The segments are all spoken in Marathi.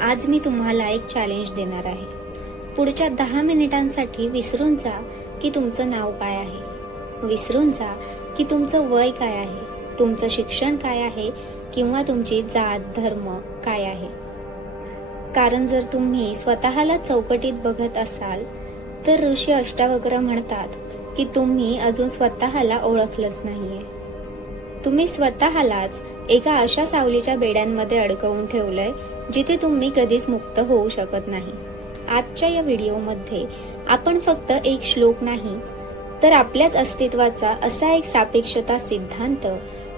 आज मी तुम्हाला एक चॅलेंज देणार आहे. पुढच्या 10 मिनिटांसाठी विसरून जा की तुमचं नाव काय आहे, विसरून जा की तुमचं वय काय आहे, तुमचं शिक्षण काय आहे किंवा तुमची जात धर्म काय आहे. कारण जर तुम्ही स्वतःला चौकटीत बघत असाल तर ऋषी अष्टावक्र म्हणतात की तुम्ही अजून स्वतःला ओळखलंच नाहीये. तुम्ही स्वतःलाच एका अशा सावलीच्या बेड्यांमध्ये अडकवून ठेवलंय जिथे तुम्ही कधीच मुक्त होऊ शकत नाही. आजच्या या व्हिडिओमध्ये आपण फक्त एक श्लोक नाही तर आपल्याच अस्तित्वाचा असा एक सापेक्षता सिद्धांत,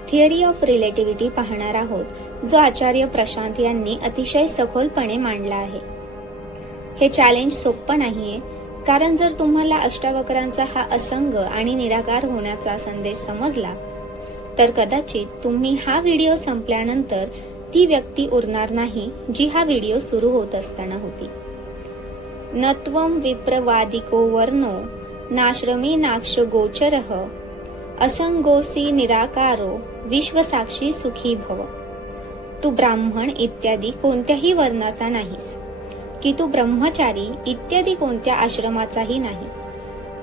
थिअरी ऑफ रिलेटिव्हिटी पाहणार आहोत, जो आचार्य प्रशांत यांनी अतिशय सखोलपणे मांडला आहे. हे चॅलेंज सोपं नाहीये, कारण जर तुम्हाला अष्टावक्रांचा हा असंग आणि निराकार होण्याचा संदेश समजला तर कदाचित तुम्ही हा व्हिडिओ संपल्यानंतर ती व्यक्ती उरणार नाही जी हा व्हिडिओ सुरू होत असताना होती. नत्वं विप्रवादिको वर्णो नाश्रमी नाक्ष गोचरः असंगोसी निराकारो विश्वसाक्षी सुखी भव. तू ब्राह्मण इत्यादी कोणत्याही वर्णाचा नाहीस, की तू ब्रह्मचारी इत्यादी कोणत्या आश्रमाचाही नाही.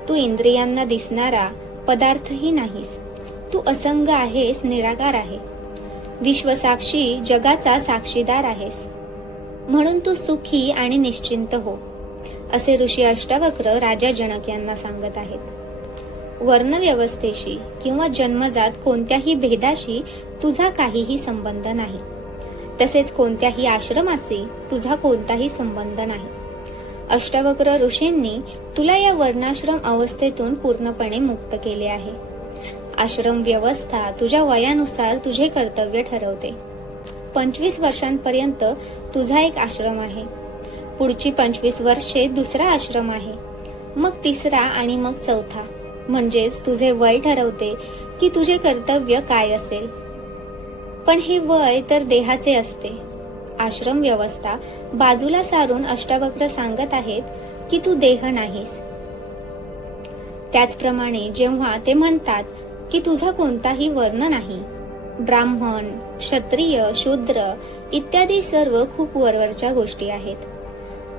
तू इंद्रियांना दिसणारा पदार्थही नाहीस. तू असंग आहेस, निराकार आहे, विश्वसाक्षी जगाचा साक्षीदार आहेस. म्हणून तू सुखी आणि निश्चिंत हो, असे ऋषी अष्टावक्र राजा जनक यांना सांगत आहेत. वर्णव्यवस्थेशी किंवा जन्मजात कोणत्याही भेदाशी तुझा काहीही संबंध नाही. तसेच कोणत्याही आश्रमाशी तुझा कोणताही संबंध नाही. अष्टावक्र ऋषींनी तुला या वर्णाश्रम अवस्थेतून पूर्णपणे मुक्त केले आहे. आश्रम व्यवस्था तुझ्या वयानुसार तुझे कर्तव्य ठरवते. 25 वर्षांपर्यंत तुझा एक आश्रम आहे, पुढची 25 वर्षे दुसरा आश्रम आहे, मग तिसरा आणि मग चौथा. म्हणजेच तुझे वय ठरवते की तुझे कर्तव्य काय असेल. पण हे वय तर देहाचे असते. आश्रम व्यवस्था बाजूला सारून अष्टावक्र सांगत आहेत की तू देह नाहीस. त्याचप्रमाणे जेव्हा ते म्हणतात की तुझा कोणताही वर्ण नाही, ब्राह्मण, क्षत्रिय, शूद्र इत्यादी सर्व खूप वरवरच्या गोष्टी आहेत,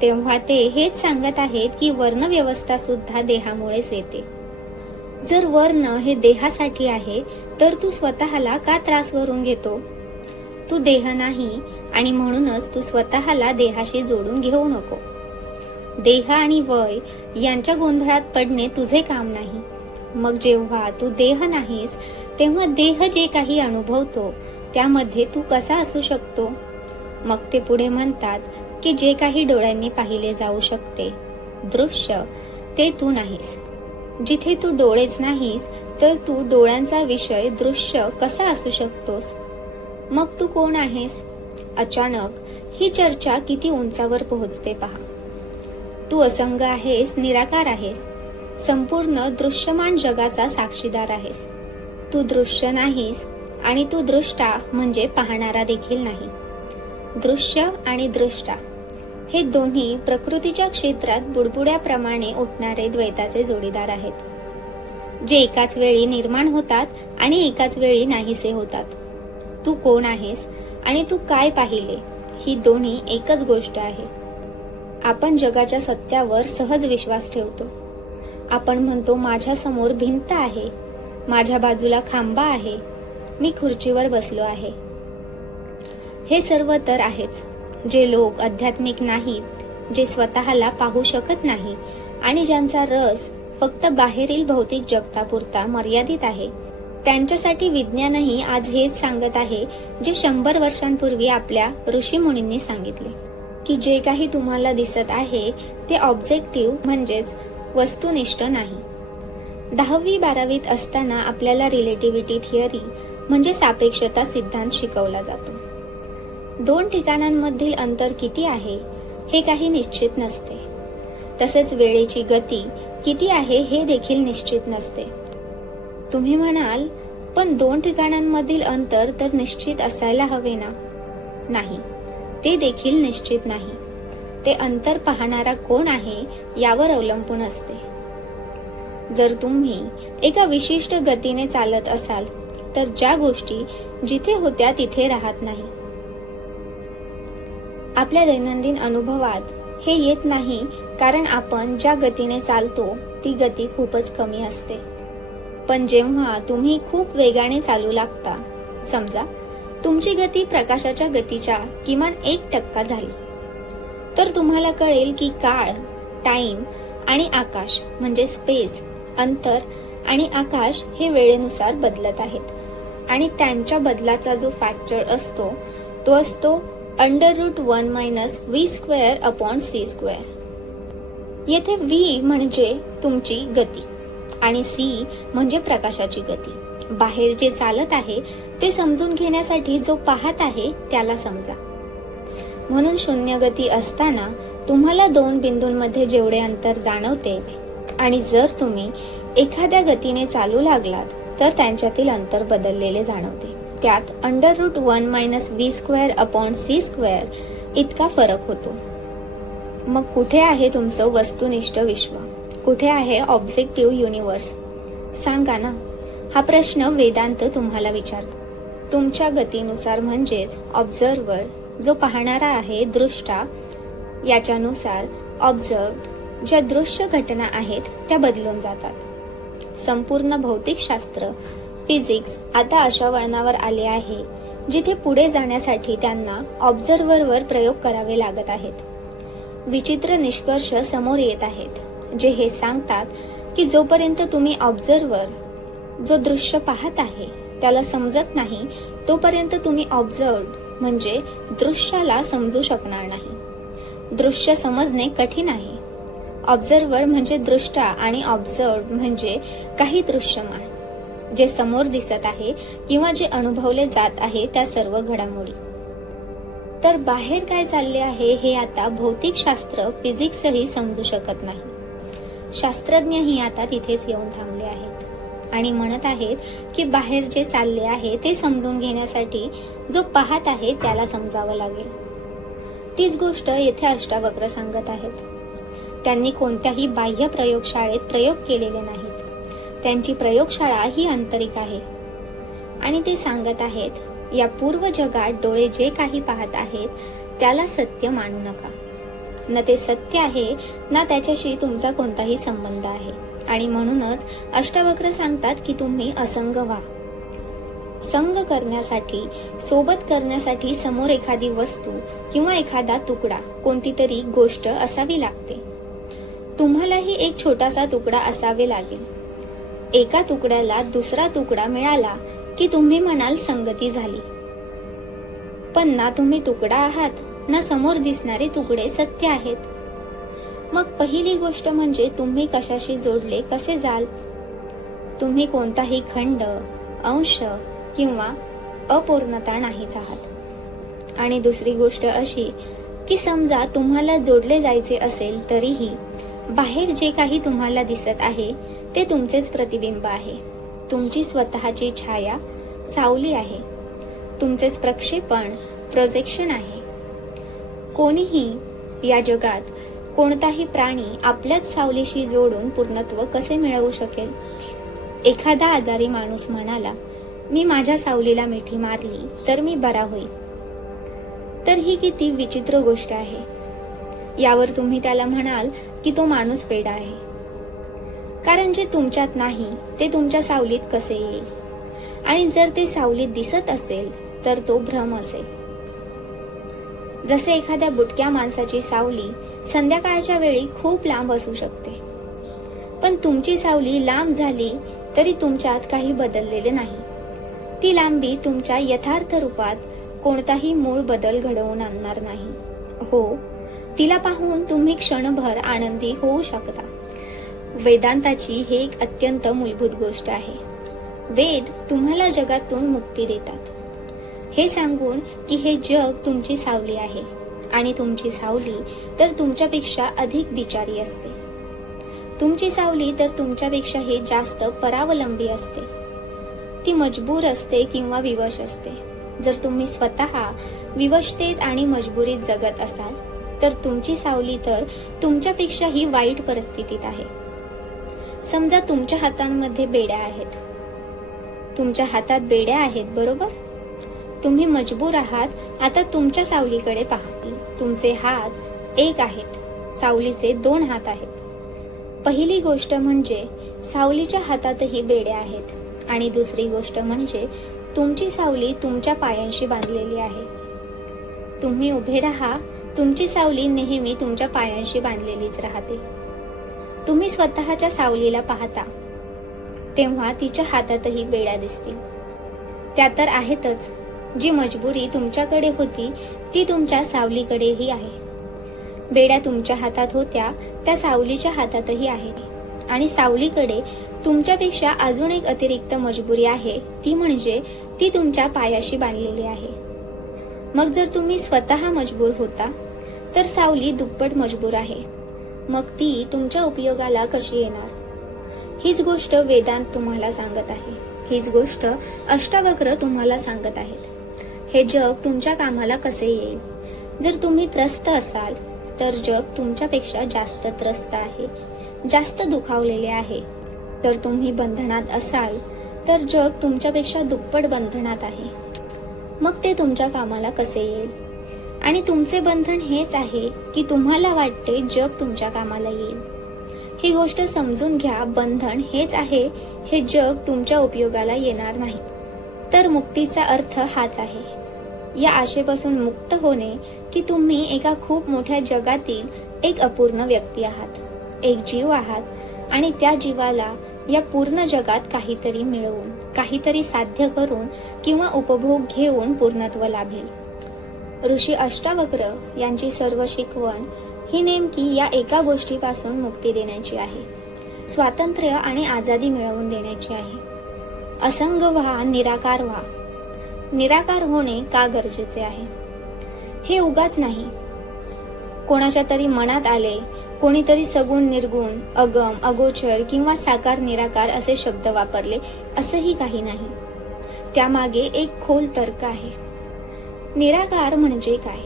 तेव्हा ते हेच सांगत आहेत की वर्ण व्यवस्था सुद्धा देहामुळेच येते. जर वर्ण हे देहासाठी आहे तर तू स्वतःला का त्रास करून घेतो? तू देह नाही आणि म्हणूनच तू स्वतःला देहाशी जोडून घेऊ नको. देह आणि वय यांच्या गोंधळात पडणे तुझे काम नाही. मग जेव्हा तू देह नाहीस तेव्हा देह जे काही अनुभवतो त्यामध्ये तू कसा असू शकतो? मग ते पुढे म्हणतात की जे काही डोळ्यांनी पाहिले जाऊ शकते, दृश्य, ते तू नाहीस. जिथे तू डोळेच नाहीस तर तू डोळ्यांचा विषय दृश्य कसा असू शकतोस? मग तू कोण आहेस? अचानक ही चर्चा किती उंचावर पोहोचते पहा. तू असंग आहेस, निराकार आहेस, संपूर्ण दृश्यमान जगाचा साक्षीदार आहेस. तू दृश्य नाहीस आणि तू दृष्टा म्हणजे पाहणारा देखील नाही. दृश्य आणि दृष्टा हे दोन्ही प्रकृतीच्या क्षेत्रात बुडबुड्याप्रमाणे उठणारे द्वैताचे जोडीदार आहेत, जे एकाच वेळी निर्माण होतात आणि एकाच वेळी नाहीसे होतात. तू कोण आहेस आणि तू काय पाहिले, ही दोन्ही एकच गोष्ट आहे. आपण जगाच्या सत्यावर सहज विश्वास ठेवतो. आपण म्हणतो माझ्या समोर भिंत आहे, माझ्या बाजूला खांबा आहे, मी खुर्चीवर बसलो आहे. हे सर्व तर आहेच. जे लोक आध्यात्मिक नाहीत, जे स्वतःला पाहू शकत नाही आणि ज्यांचा रस फक्त बाहेरील भौतिक जगतापुरता मर्यादित आहे, त्यांच्यासाठी विज्ञानही आज हेच सांगत आहे जे 100 वर्षांपूर्वी आपल्या ऋषीमुनींनी सांगितले, की जे काही तुम्हाला दिसत आहे ते ऑब्जेक्टिव्ह म्हणजेच वस्तुनिष्ठ नाही. 10वी-12वीत असताना आपल्याला रिलेटिव्हिटी थिअरी म्हणजे सापेक्षता सिद्धांत शिकवला जातो. 2 ठिकाणांमधील अंतर किती आहे हे काही निश्चित नसते. तसेच वेळेची गती किती आहे हे देखील निश्चित नसते. तुम्ही म्हणाल, पण 2 ठिकाणांमधील अंतर तर निश्चित असायला हवे ना? नाही, ते देखील निश्चित नाही. ते अंतर पाहणारा कोण आहे यावर अवलंबून असते. जर तुम्ही एका विशिष्ट गतीने चालत असाल तर ज्या गोष्टी जिथे होत्या तिथे राहत नाही. आपल्या दैनंदिन अनुभवात हे येत नाही, कारण आपण ज्या गतीने चालतो ती गती खूपच कमी असते. पण जेव्हा तुम्ही खूप वेगाने चालू लागता, समजा तुमची गती प्रकाशाच्या गतीच्या किमान 1% झाली, तर तुम्हाला कळेल की काळ, टाइम आणि आकाश म्हणजे स्पेस, अंतर आणि आकाश हे वेळेनुसार बदलत आहेत आणि त्यांच्या बदलाचा जो फॅक्टर असतो तो असतो √1 - v²/c². येथे v म्हणजे तुमची गती आणि c म्हणजे प्रकाशाची गती. बाहेर जे चालत आहे ते समजून घेण्यासाठी जो पाहत आहे त्याला समजा. म्हणून शून्य गती असताना तुम्हाला दोन बिंदूंमध्ये जेवढे अंतर जाणवते आणि जर तुम्ही एखाद्या गतीने चालू लागलात तर त्यांच्यातील अंतर बदललेले जाणवते. त्यात √1 - v²/c² इतका फरक होतो. मग कुठे आहे तुमचं वस्तुनिष्ठ विश्व? कुठे आहे ऑब्जेक्टिव्ह युनिव्हर्स? सांगा ना. हा प्रश्न वेदांत तुम्हाला विचारतो. तुमच्या गतीनुसार म्हणजेच ऑब्झर्वर जो पाहणारा आहे, दृष्टा, याच्यानुसार ऑब्झर्व्ड ज्या दृश्य घटना आहेत त्या बदलून जातात. संपूर्ण भौतिकशास्त्र, फिजिक्स आता अशा वळणावर आले आहे जिथे पुढे जाण्यासाठी त्यांना ऑब्झर्व्हरवर प्रयोग करावे लागत आहेत. विचित्र निष्कर्ष समोर येत आहेत जे हे सांगतात की जोपर्यंत तुम्ही ऑब्झर्व्हर जो दृश्य पाहत आहे त्याला समजत नाही, तोपर्यंत तुम्ही ऑब्झर्व्ड म्हणजे दृश्याला समजू शकणार नाही. दृश्य समजणे कठीण आहे. ऑब्झर्व्हर म्हणजे दृष्टा आणि ऑब्झर्व्ड म्हणजे काही दृश्यमान, जे समोर दिसत आहे किंवा जे अनुभवले जात आहे त्या सर्व घडामोडी. तर बाहेर काय चालले आहे हे आता भौतिकशास्त्र, फिजिक्सही समजू शकत नाही. शास्त्रज्ञही आता तिथेच येऊन थांबले आहेत आणि म्हणत आहेत की बाहेर जे चालले आहे ते समजून घेण्यासाठी जो पाहत आहे त्याला समजावं लागेल. तीच गोष्ट येथे अष्टावक्र सांगत आहेत. त्यांनी कोणत्याही बाह्य प्रयोगशाळेत प्रयोग केलेले नाहीत. त्यांची प्रयोगशाळा ही आंतरिक आहे आणि ते सांगत आहेत, या पूर्व जगात डोळे जे काही पाहत आहेत त्याला सत्य मानू नका. न ते सत्य आहे ना त्याच्याशी तुमचा कोणताही संबंध आहे. आणि म्हणूनच अष्टावक्र सांगतात की तुम्ही असंग व्हा. संग करण्यासाठी, सोबत करण्यासाठी समोर एखादी वस्तू किंवा एखादा तुकडा, कोणती तरी गोष्ट असावी लागते. तुम्हालाही एक छोटासा तुकडा असावे लागेल. एका तुकड्याला दुसरा तुकडा मिळाला की तुम्ही म्हणाल संगती झाली. पण ना तुम्ही तुकडा आहात ना समोर दिसणारे तुकडे सत्य आहेत. मग पहिली गोष्ट म्हणजे तुम्ही कशाशी जोडले कसे जाल? तुम्ही कोणताही खंड, अंश किंवा अपूर्णता नाहीच आहात. आणि दुसरी गोष्ट अशी की समजा तुम्हाला जोडले जायचे असेल तरीही बाहेर जे काही तुम्हाला दिसत आहे ते तुमचेच प्रतिबिंब आहे. तुमची स्वतःची छाया, सावली आहे. तुमचेच प्रक्षेपण, प्रोजेक्शन आहे. कोणीही या जगात, कोणताही प्राणी आपल्याच सावलीशी जोडून पूर्णत्व कसे मिळवू शकेल? एखादा आजारी माणूस म्हणाला, मी माझ्या सावलीला मिठी मारली तर मी बरा होईल. तर ही किती विचित्र गोष्ट आहे. यावर तुम्ही त्याला म्हणाल की तो माणूस वेडा आहे. कारण जे तुमच्यात नाही ते तुमच्या सावलीत कसे येईल? आणि जर ते सावलीत दिसत असेल तर तो भ्रम असेल. जसे एखाद्या बुटक्या माणसाची सावली संध्याकाळच्या वेळी खूप लांब असू शकते, पण तुमची सावली लांब झाली तरी तुमच्यात काही बदललेले नाही. ती लांबी तुमच्या यथार्थ रूपात कोणताही मूळ बदल घडवून आणणार नाही. हो, तिला पाहून तुम्ही क्षणभर आनंदी होऊ शकता. वेदांताची हे एक अत्यंत मूलभूत गोष्ट आहे. वेद तुम्हाला जगातून मुक्ती देतात, हे सांगून की हे जग तुमची सावली आहे आणि तुमची सावली तर तुमच्यापेक्षा अधिक बिचारी असते. तुमची सावली तर तुमच्यापेक्षाही जास्त परावलंबी असते. ती मजबूर असते किंवा विवश असते. जर तुम्ही स्वतः विवशतेत आणि मजबुरीत जगत असाल तर तुमची सावली तर तुमच्यापेक्षाही वाईट परिस्थितीत आहे. समजा तुमच्या हातांमध्ये बेड्या आहेत. तुमच्या हातात बेड्या आहेत, बरोबर? तुम्ही मजबूर आहात आता तुमच्या सावलीकडे पहा. तुमचे हात एक आहेत, सावलीचे 2 हात आहेत. पहिली गोष्ट म्हणजे सावलीच्या हातातही बेड्या आहेत आणि दुसरी गोष्ट म्हणजे तुमची सावली तुमच्या पायांशी बांधलेली आहे. तुम्ही उभे राहा, तुमची सावली नेहमी तुमच्या पायांशी बांधलेलीच राहते. तुम्ही स्वतःच्या सावलीला पाहता तेव्हा तिच्या हातातही बेड्या दिसतील. त्या तर आहेतच. जी मजबुरी तुमच्याकडे होती ती तुमच्या सावलीकडेही आहे. बेड्या तुमच्या हातात होत्या त्या सावलीच्या हातातही आहेत आणि सावलीकडे तुमच्यापेक्षा अजून एक अतिरिक्त मजबुरी आहे, ती म्हणजे ती तुमच्या पायाशी बांधलेली आहे. मग जर तुम्ही स्वतः मजबूर होता तर सावली दुप्पट मजबूर आहे. मग ती तुमच्या उपयोगाला कशी येणार? हीच गोष्ट वेदांत तुम्हाला सांगत आहे. हीच गोष्ट अष्टावक्र तुम्हाला सांगत आहेत. हे जग तुमच्या कामाला कसे येईल? जर तुम्ही त्रस्त असाल तर जग तुमच्यापेक्षा जास्त त्रस्त आहे, जास्त दुखावलेले आहे. जर तुम्ही बंधनात असाल तर जग तुमच्यापेक्षा दुप्पट बंधनात आहे. मग ते तुमच्या कामाला कसे येईल? आणि तुमचे बंधन हेच आहे की तुम्हाला वाटते जग तुमच्या कामाला येईल. ही गोष्ट समजून घ्या. बंधन हेच आहे, हे जग तुमच्या उपयोगाला येणार नाही. तर मुक्तीचा अर्थ हाच आहे. या आशेपासून मुक्त होणे की तुम्ही एका खूप मोठ्या जगातील एक अपूर्ण व्यक्ती आहात, एक जीव आहात आणि त्या जीवाला या पूर्ण जगात काहीतरी मिळवून, काहीतरी साध्य करून किंवा उपभोग घेऊन पूर्णत्व लाभेल. ऋषी अष्टावक्र यांची सर्व शिकवण ही नेमकी या एका गोष्टीपासून मुक्ती देण्याची आहे, स्वातंत्र्य आणि आझादी मिळवून देण्याची आहे. असंग व्हा, निराकार व्हा. निराकार होणे का गरजेचे आहे? हे उगाच नाही. कोणाच्या तरी मनात आले, कोणीतरी सगुण निर्गुण, अगम, अगोचर किंवा साकार निराकार असे शब्द वापरले असंही काही नाही. त्यामागे एक खोल तर्क आहे. निराकार म्हणजे काय?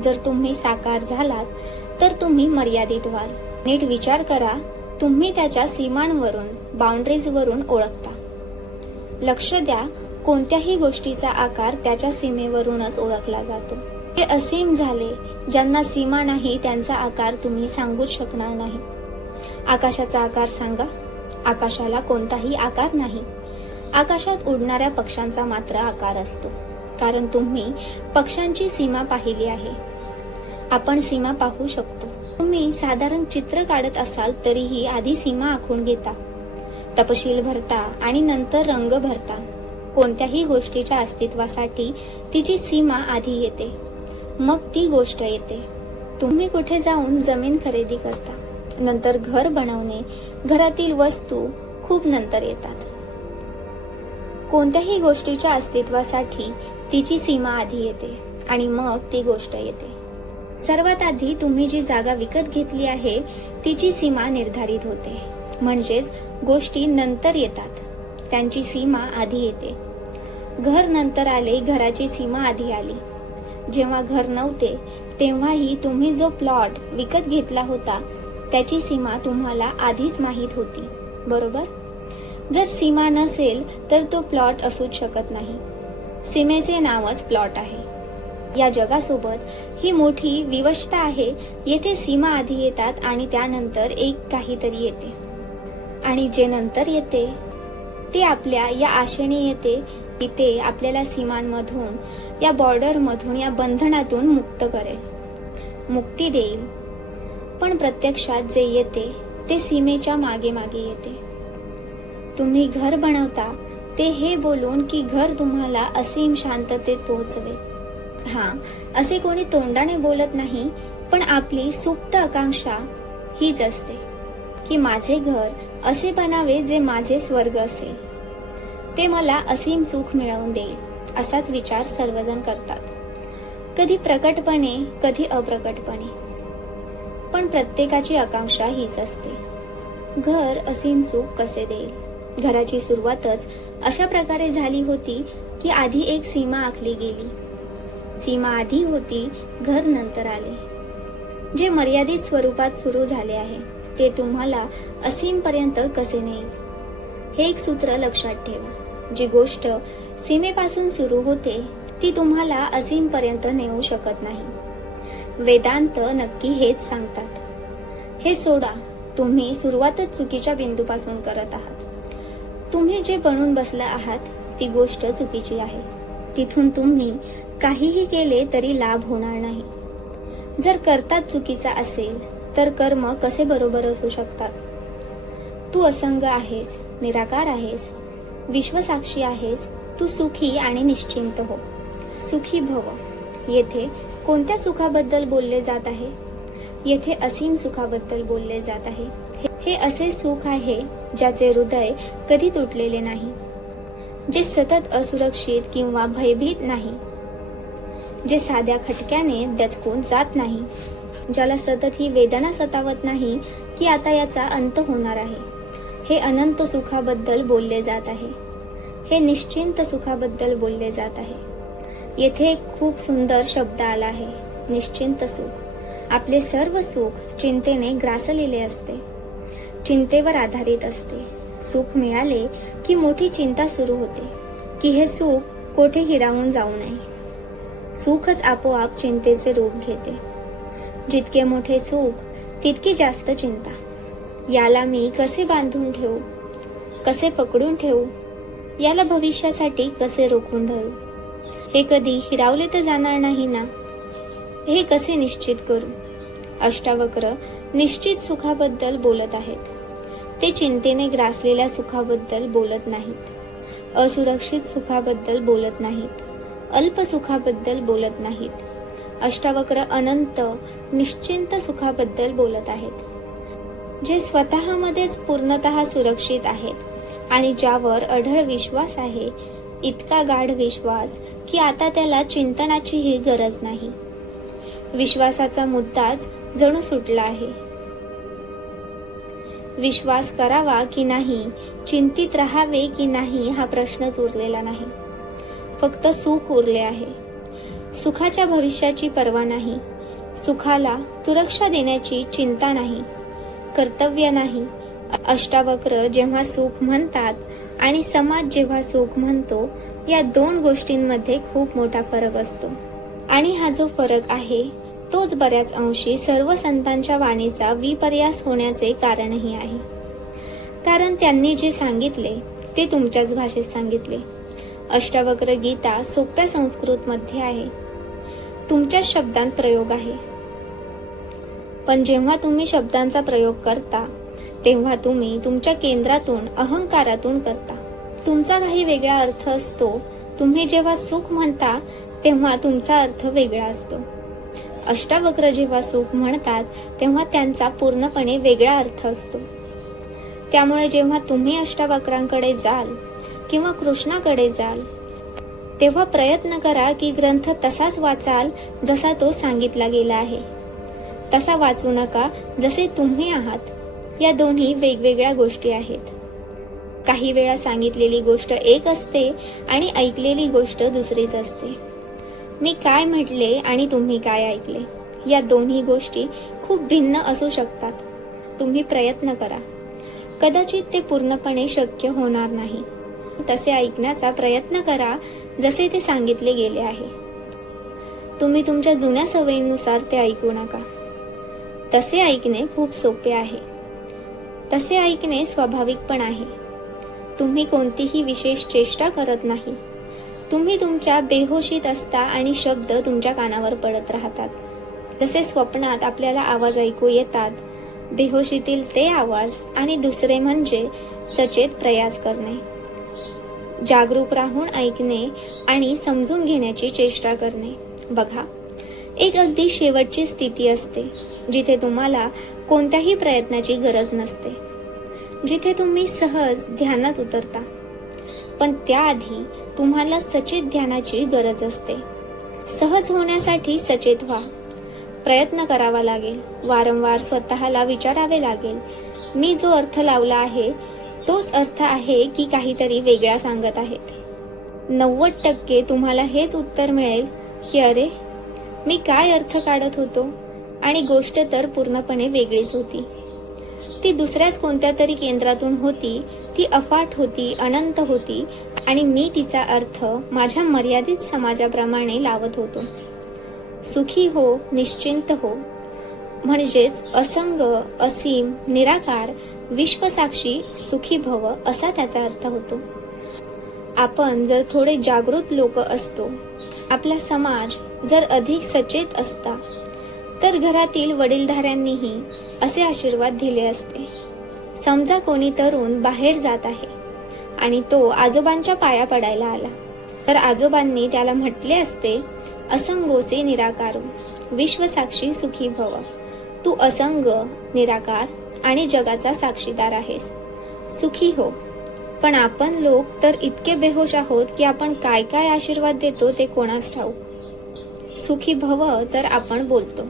जर तुम्ही साकार झालात तर तुम्ही मर्यादित व्हाल. नीट विचार करा, तुम्ही त्याच्या सीमांवरून, बाउंड्रीजवरून ओळखता. लक्ष द्या, कोणत्याही गोष्टीचा आकार त्याच्या सीमेवरूनच ओळखला जातो. जे असीम झाले, ज्यांना सीमा नाही, त्यांचा आकार तुम्ही सांगूच शकणार नाही. आकाशाचा आकार सांगा. आकाशाला कोणताही आकार नाही. आकाशात उडणाऱ्या पक्ष्यांचा मात्र आकार असतो, कारण तुम्ही पक्ष्यांची सीमा पाहिली आहे. आपण सीमा पाहू शकतो. तुम्ही साधारण चित्र काढत असाल तरीही आधी सीमा आखून घेता, तपशील भरता आणि नंतर रंग भरता. कोणत्याही गोष्टीच्या अस्तित्वासाठी तिची सीमा आधी येते, मग ती गोष्ट येते. तुम्ही कुठे जाऊन जमीन खरेदी करता, नंतर घर बनवणे, घरातील वस्तू खूप नंतर येतात. कोणत्याही गोष्टीच्या अस्तित्वासाठी तिची सीमा आधी येते आणि मग ती गोष्ट येते. सर्वात आधी तुम्ही जी जागा विकत घेतली आहे तिची सीमा निर्धारित होते, म्हणजेच गोष्टी नंतर येतात, त्यांची सीमा आधी येते. घर नंतर आले, घराची सीमा आधी आली. जेव्हा घर नव्हते तेव्हाही तुम्ही जो प्लॉट विकत घेतला होता त्याची सीमा तुम्हाला आधीच माहीत होती, बरोबर? जर सीमा नसेल तर तो प्लॉट असूच शकत नाही. सीमेचे नावच प्लॉट आहे. या जगासोबत ही मोठी विवशता आहे. येथे सीमा आधी येतात आणि त्यानंतर एक काहीतरी येते, आणि जे नंतर येते ते आपल्या या आशेने येते की ते आपल्याला सीमांमधून, या बॉर्डरमधून, या बंधनातून मुक्त करेल, मुक्ती देईल. पण प्रत्यक्षात जे येते ते सीमेच्या मागे मागे येते. तुम्ही घर बनवता ते हे बोलून की घर तुम्हाला असीम शांततेत पोहोचवेल. असे कोणी तोंडाने बोलत नाही, पण आपली सुप्त आकांक्षा हीच असते की माझे घर असे बनावे जे माझे स्वर्ग असेल, ते मला असीम सुख मिळवून देईल. असाच विचार सर्वजण करतात, कधी प्रकटपणे, कधी अप्रकटपणे, पण प्रत्येकाची आकांक्षा हीच असते, घर असीम सुख कसे देईल. घराची सुरुवातच अशा प्रकारे झाली होती की आधी एक सीमा आखली गेली. सीमा आधी होती, घर नंतर आले. जे मर्यादित स्वरूपात सुरू झाले आहे ते तुम्हाला असीम पर्यंत कसे नेईल? हे एक सूत्र लक्षात ठेवा. जी गोष्ट सीमेपासून सुरू होते ती तुम्हाला असीमपर्यंत नेऊ शकत नाही. वेदांत नक्की हेच सांगतात. हे सोडा, तुम्ही सुरुवातच चुकीच्या बिंदूपासून करत आहात. तुम्ही जे बनून बसला आहात ती गोष्ट चुकीची आहे. तिथून तुम्ही काहीही केले तरी लाभ होणार नाही. जर करताच चुकीचा असेल तर कर्म कसे बरोबर असू शकतात? तू असंग आहेस, निराकार आहेस, विश्वसाक्षी आहेस. तू सुखी आणि निश्चिंत हो. सुखी भव. येथे कोणत्या सुखाबद्दल बोलले जात आहे? येथे असीम सुखाबद्दल बोलले जात आहे. हे असे सुख आहे ज्याचे हृदय कधी तुटलेले नाही, जे सतत असुरक्षित किंवा भयभीत नाही, जे साध्या खटक्याने दचकून जात नाही, ज्याला सतत ही वेदना सतावत नाही की आता याचा अंत होणार आहे. हे अनंत सुखाबद्दल बोलले जात आहे. हे निश्चिंत सुखाबद्दल बोलले जात आहे. येथे एक खूप सुंदर शब्द आला आहे, निश्चिंत सुख. आपले सर्व सुख चिंतेने ग्रासलेले असते, चिंतेवर आधारित असते. सुख मिळाले की मोठी चिंता सुरू होते की हे सुख कोठे हिरावून जाऊ नये. सुखच आपोआप चिंतेचे रूप घेते. जितके मोठे सुख तितकी जास्त चिंता. याला मी कसे बांधून ठेवू, कसे पकडून ठेवू, याला भविष्यासाठी कसे रोखून धरू, हे कधी हिरावले तर जाणार नाही ना, हे कसे निश्चित करू. अष्टावक्र निश्चित सुखाबद्दल बोलत आहेत. ते चिंतेने ग्रासलेल्या सुखाबद्दल बोलत नाहीत, असुरक्षित सुखाबद्दल बोलत नाहीत, अल्प सुखाबद्दल बोलत नाहीत. अष्टावक्र अनंत निश्चिंत सुखाबद्दल बोलत आहेत, जे स्वतःमध्येच पूर्णतः सुरक्षित आहेत आणि ज्यावर अढळ विश्वास आहे, इतका गाढ विश्वास की आता त्याला चिंतनाचीही गरज नाही. विश्वासाचा मुद्दाच जणू सुटला आहे. विश्वास करावा की नाही, चिंतित राहावे की नाही हा प्रश्नच उरलेला नाही. फक्त सुख उरले आहे. सुखाच्या भविष्याची पर्वा नाही, सुखाला सुरक्षा देण्याची चिंता नाही, कर्तव्य नाही. अष्टावक्र जेव्हा सुख म्हणतात आणि समाज जेव्हा सुख म्हणतो, या दोन गोष्टींमध्ये खूप मोठा फरक असतो. आणि हा जो फरक आहे तोच बऱ्याच अंशी सर्व संतांच्या वाणीचा विपर्यास होण्याचे कारणही आहे. कारण त्यांनी जे सांगितले ते तुमच्याच भाषेत सांगितले. अष्टावक्र गीता सोप्या संस्कृत मध्ये आहे, तुमच्याच शब्दांत प्रयोग आहे. पण जेव्हा तुम्ही शब्दांचा प्रयोग करता तेव्हा तुम्ही तुमच्या केंद्रातून, अहंकारातून करता. तुमचा काही वेगळा अर्थ असतो. तुम्ही जेव्हा सुख म्हणता तेव्हा तुमचा अर्थ वेगळा असतो. अष्टावक्र जेव्हा सुख म्हणतात तेव्हा त्यांचा पूर्णपणे वेगळा अर्थ असतो. त्यामुळे जेव्हा तुम्ही अष्टावक्रांकडे जाल किंवा कृष्णाकडे जाल तेव्हा प्रयत्न करा की ग्रंथ तसाच वाचाल जसा तो सांगितला गेला आहे. तसा वाचू नका जसे तुम्ही आहात. या दोन्ही वेगवेगळ्या गोष्टी आहेत. काही वेळा सांगितलेली गोष्ट एक असते आणि ऐकलेली गोष्ट दुसरीच असते. मी काय म्हटले आणि तुम्ही काय ऐकले, या दोन्ही गोष्टी खूप भिन्न असू शकतात. तुम्ही प्रयत्न करा. कदाचित ते पूर्णपणे शक्य होणार नाही. तसे ऐकण्याचा प्रयत्न करा जसे ते सांगितले गेले आहे. तुम्ही तुमच्या जुन्या सवयीनुसार ते ऐकू नका. तसे ऐकणे खूप सोपे आहे. तसे ऐकणे स्वाभाविक पण आहे. तुम्ही कोणतीही विशेष चेष्टा करत नाही. तुम्ही तुमच्या बेहोशीत असता आणि शब्द तुमच्या कानावर पडत राहतात. जसे स्वप्नात आपल्याला आवाज ऐकू येतात, बेहोशीतील ते आवाज. आणि दुसरे म्हणजे सचेत प्रयास करणे, जागरूक राहून ऐकणे आणि समजून घेण्याची चेष्टा करणे. बघा, एक अगदी शेवटची स्थिती असते जिथे तुम्हाला कोणत्याही प्रयत्नाची गरज नसते, जिथे तुम्ही सहज ध्यानात उतरता. पण त्याआधी तुम्हाला सचेत ध्यानाची गरज असते. सहज होण्यासाठी सचेत व्हा. प्रयत्न करावा लागेल. वारंवार स्वतःला विचारावे लागेल, मी जो अर्थ लावला आहे तोच अर्थ आहे की काहीतरी वेगळा सांगत आहेत. 90% तुम्हाला हेच उत्तर मिळेल की अरे, मी काय अर्थ काढत होतो आणि गोष्ट तर पूर्णपणे वेगळीच होती. ती दुसऱ्याच कोणत्या तरी केंद्रातून होती. ती अफाट होती, अनंत होती आणि मी तिचा अर्थ माझ्या मर्यादित समाजाप्रमाणे लावत होतो. सुखी हो, निश्चिंत हो, म्हणजेच असंग, असीम, निराकार, विश्वसाक्षी सुखी भव असा त्याचा अर्थ होतो. आपण जर थोडे जागृत लोक असतो, आपला समाज जर अधिक सचेत असता, तर घरातील वडीलधाऱ्यांनीही असे आशीर्वाद दिले असते. समजा कोणी तरुण बाहेर जात आहे आणि तो आजोबांच्या पाया पडायला आला, तर आजोबांनी त्याला म्हटले असते, असंगोसी निराकारो, विश्वसाक्षी सुखी भव. तू असंग, निराकार आणि जगाचा साक्षीदार आहेस, सुखी हो. पण आपण लोक तर इतके बेहोश आहोत की आपण काय काय आशीर्वाद देतो ते कोणास ठाऊक. सुखी भव तर आपण बोलतो,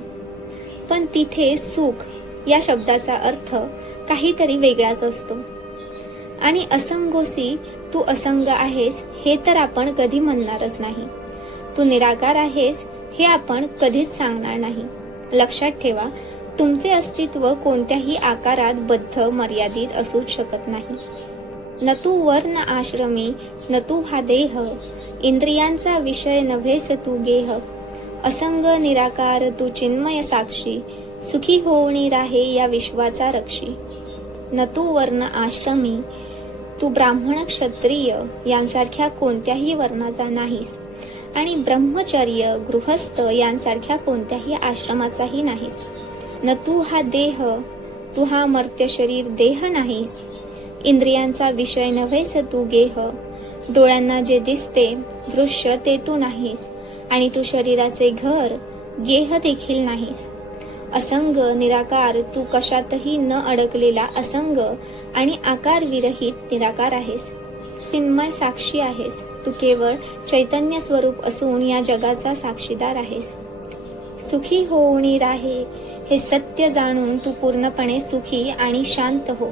पण तिथे सुख या शब्दाचा अर्थ काहीतरी वेगळाच असतो. आणि असंगोसी, तू असंग आहेस हे तर आपण कधी म्हणणारच नाही. तू निराकार आहेस हे आपण कधीच सांगणार नाही. लक्षात ठेवा, तुमचे अस्तित्व कोणत्याही आकारात बद्ध मर्यादित असूच शकत नाही. न तू वर्ण आश्रमी, न तू हा देह, इंद्रियांचा विषय नव्हेस तू गेह. असंग निराकार तू चिन्मय साक्षी, सुखी होऊनी राहे या विश्वाचा रक्षी. न तू वर्ण आश्रमी, तू ब्राह्मण क्षत्रिय यांसारख्या कोणत्याही वर्णाचा नाहीस, आणि ब्रह्मचर्य गृहस्थ यांसारख्या कोणत्याही आश्रमाचाही नाहीस. न तू हा देह, तू हा मर्त्य शरीर देह नाहीस. इंद्रियांचा विषय नव्हेस तू गेह, डोळ्यांना जे दिसते दृश्य ते तू नाहीस, आणि तू शरीराचे घर गेह देखील नाहीस. असंग निराकार, तू कशातही न अडकलेला असंग आणि आकार विरहित निराकार आहेस. चिन्मय साक्षी आहेस, तू केवळ चैतन्य स्वरूप असून या जगाचा साक्षीदार आहेस. सुखी होऊनी राहे हे सत्य जाणून तू पूर्णपणे सुखी आणि शांत हो.